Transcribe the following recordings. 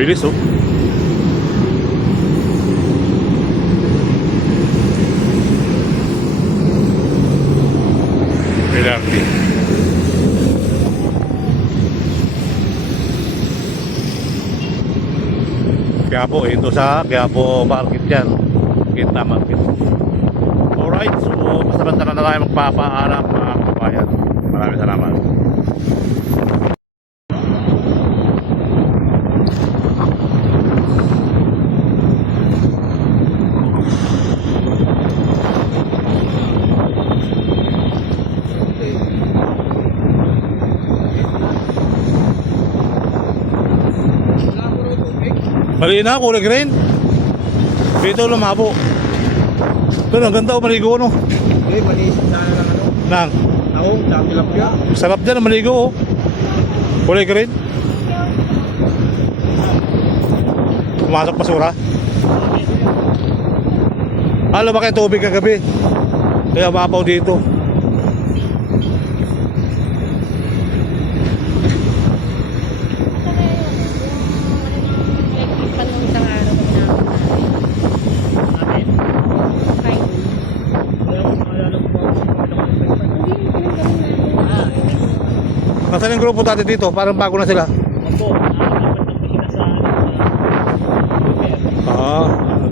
Bilis oh. LRT. Quiapo, ito sa Quiapo Market yan. Quinta Market. Alright, so basta-basta na tayo magpapaalam mga kabayan. Maraming salamat. Mali na, kulay green. Dito lumabo. Doon, ang ganda o maligo no. Okay, malisip na lang ano. Nang, Tahong, sa tilapia. sarap dyan ang maligo oh. Kulay green. Pumasok basura. Alam ba kayo tubig kagabi? Kaya mapaw dito. Nasaan yung grupo dati dito? Parang bago na sila.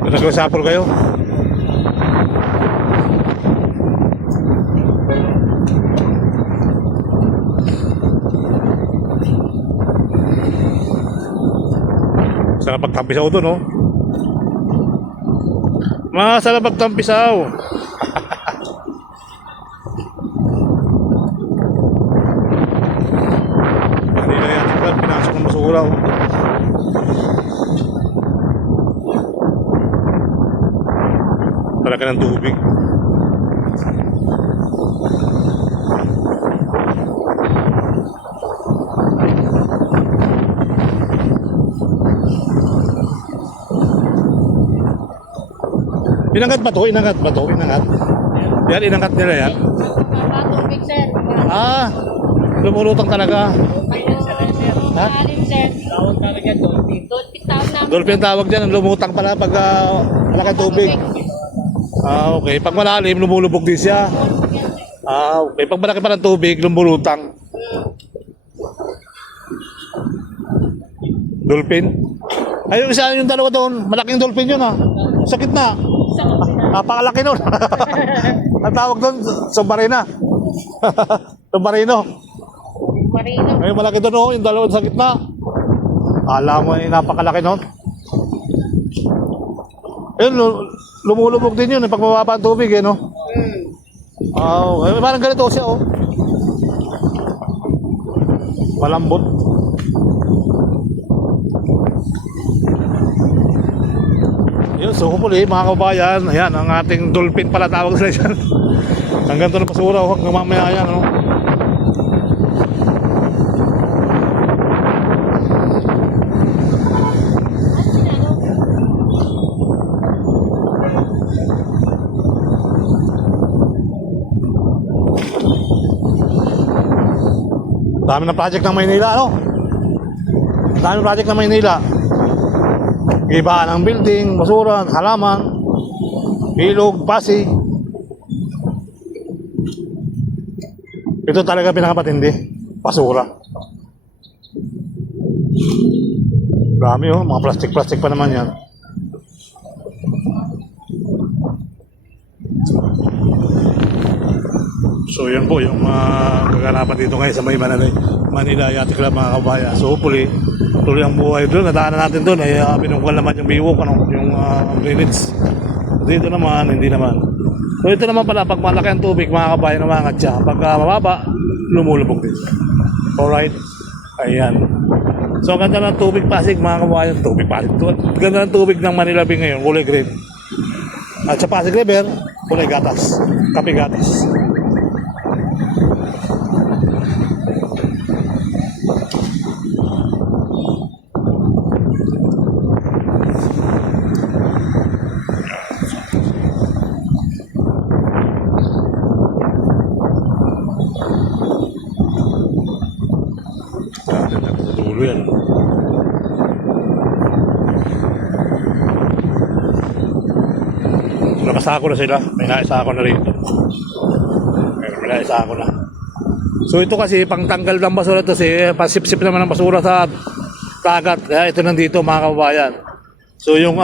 Nag-usapol kayo? Sarap pagtampisaw doon, no? Masarap pagtampisaw. Kanina yan, pinasok ng basura, oh. Talaga ng tubig. Inangat ba to? Inangat ba to? Inangat? Yan, inangat nila yan. Tubig, sir. Ah, lumulutang talaga. Ha? Alim, sir. Tawag talaga dolphin. Dolphin tawag namin. Dolphin ang tawag dyan, lumutang pala pag malaking tubig. Ah, okay. Pag malalim, lumulubog din siya. Ah, okay. Pag malaki pa ng tubig, lumulutang. Dolphin? Ay, yung isa yung dalawa doon. Malaking dolphin yun, ah. Sakit na. Napakalaki nun. Ang tawag doon, submarina. Submarino. Marino. Ay, malaki doon, oh. Yung dalawa sa gitna. Alam mo, napakalaki nun. Ayun, lumulubog din yun, pag mababa ang tubig, eh, no? Oh, parang ganito siya, oh. Malambot. Yun, so hopefully, mga kabayan, ayan, ang ating dolphin pala tawag sila dyan. Ang ganito ng basura, oh, hanggang mamaya yan, no? Dami ng project ng Maynila, ano? Dami ng project ng Maynila. Ibaan ng building, basura, halaman, ilog, pasig. Ito talaga pinakapatindi. Basura. Dami oh, mga plastic-plastic pa naman yan. So yan po yung kaganapan dito ngayon sa may Manila Yacht Club mga kabaya. So hopefully tuloy ang buhay doon. Nadaanan natin doon ay pinungkal naman yung biwok, ano, yung minutes. Dito naman, hindi naman. So ito naman pala, pag malaki ang tubig mga kabaya, namangat siya. Pag mababa, lumulubog din. Alright, ayan. So ganda ng tubig Pasig mga kabaya. Tubig Pasig. Ganda ng tubig ng Manila Bay ngayon, kulay green. At sa Pasig River, kulay gatas. Kape gatas. Dulo yan. naisako na sila. May naisako na rito. May naisako na. So ito kasi pangtanggal ng basura to kasi pasipsip naman ng basura sa dagat. Kaya ito nandito mga kababayan. So yung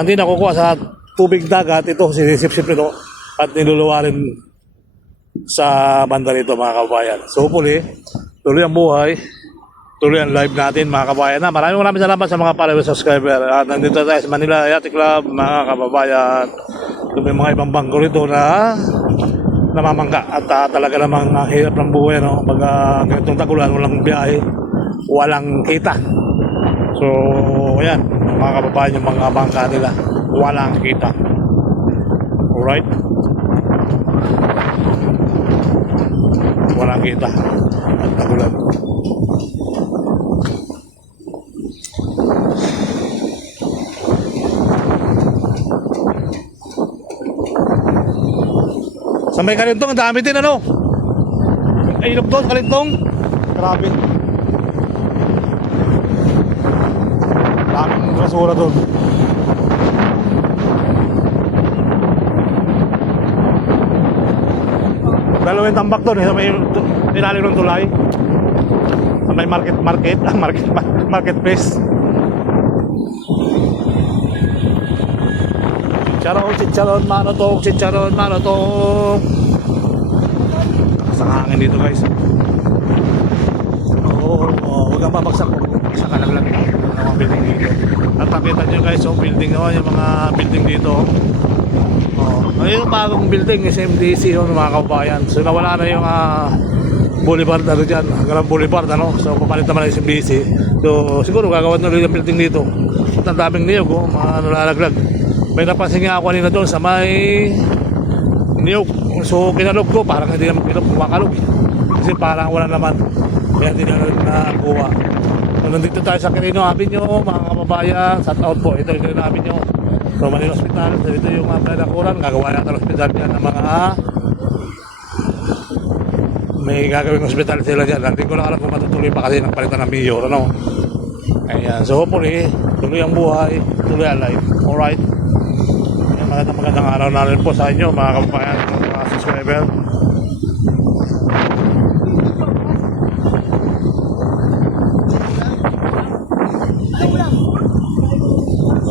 hindi nakukuha sa tubig dagat, ito sinisipsip nito at niluluwa rin sa banda rito mga kababayan. So hopefully, tuloy ang buhay, tuloy ang live natin mga kababayan. Maraming salamat sa mga followers subscriber. At nandito tayo sa Manila Yacht Club mga kababayan. May mga ibang bangko rito na namamangka at talaga namang hirap ng buhay, no? Pag ganitong tagulan, walang biyahe, walang kita. So ayan mga kababayan, yung mga bangka nila walang kita. Alright, walang kita at tagulan. Sa may Kalintong, ang dami din ano. Ay, ilog doon, Kalintong. Grabe. Daming basura doon. Dalawa yung tambak doon, sa may ilalim ng tulay. Sa may market place. Chicharon, manotong. Sa hangin dito guys. Huwag kang babagsak po. Isa ka lang ng mga building dito. At nakita nyo guys, yung mga building dito. Ayun yung bagong building, SMDC yung mga kabayan. So nawala na yung boulevard ano dyan, hanggang boulevard ano. So papalit naman ang SMDC. So siguro gagawa na ulit yung building dito. At ang daming niyog, mga nalalaglag. May napansin nga ako kanina doon sa may niyog. So kinalog ko, parang hindi naman kumakalog. Kasi parang wala naman. Kaya hindi na nakuha. So nandito tayo sa Quirino Avenue, mga kababayan. Shout out po, ito yung Quirino Avenue. So Manila Hospital, so dito yung mga pinakuran. Gagawa natin ang hospital dyan ng mga may gagawing hospital sila dyan. Hindi ko lang alam kung matutuloy pa kasi nagpalitan ng mayor, ano. Ayan, so hopefully, tuloy ang buhay, tuloy ang life. Alright. Magandang araw na rin po sa inyo mga kababayan, mga subscriber.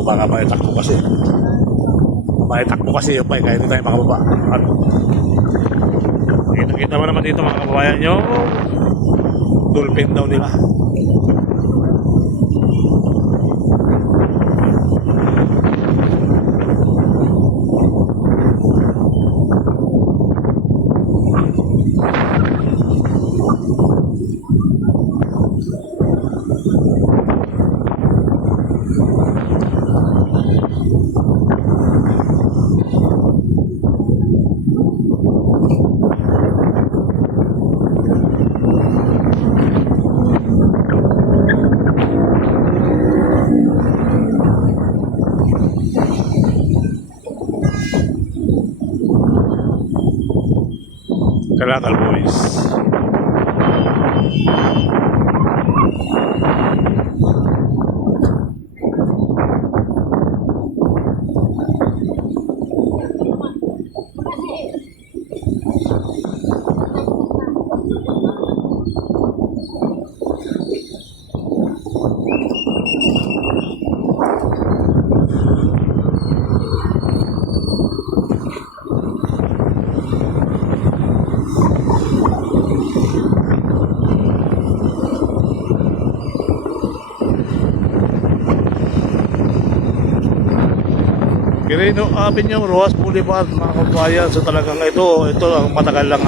Baka maitakbo kasi yung kaya hindi tayo makababa. Kita mo naman dito mga kababayan nyo, dolphin daw nila. Kalakal boys. Quirino Avenue, Rojas Boulevard mga kabayan. So talagang ito ang matagal lang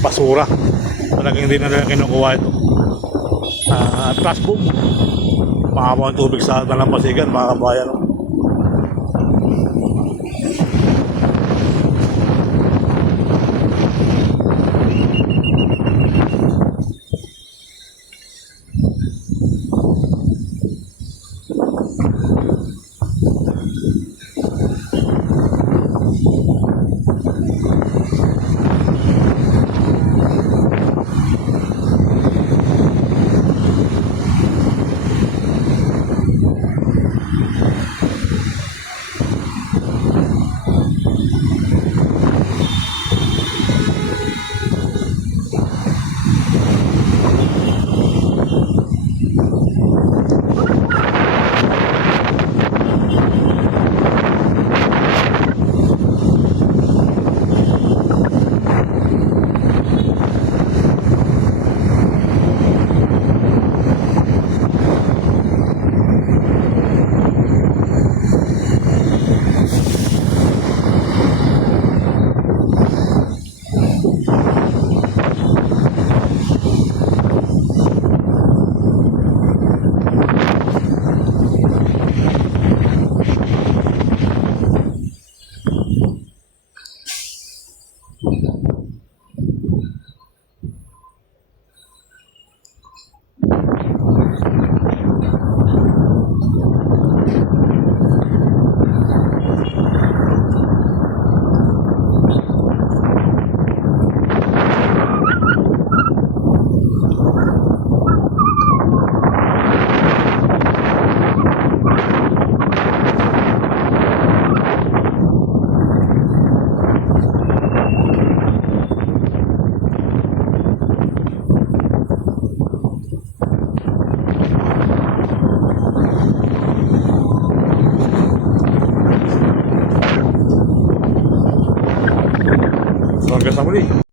basura. Talagang hindi na nila kinukuha ito. Trash boom. Mahaba ang tubig sa Dalampasigan mga kabayan. Hanggang sa muli.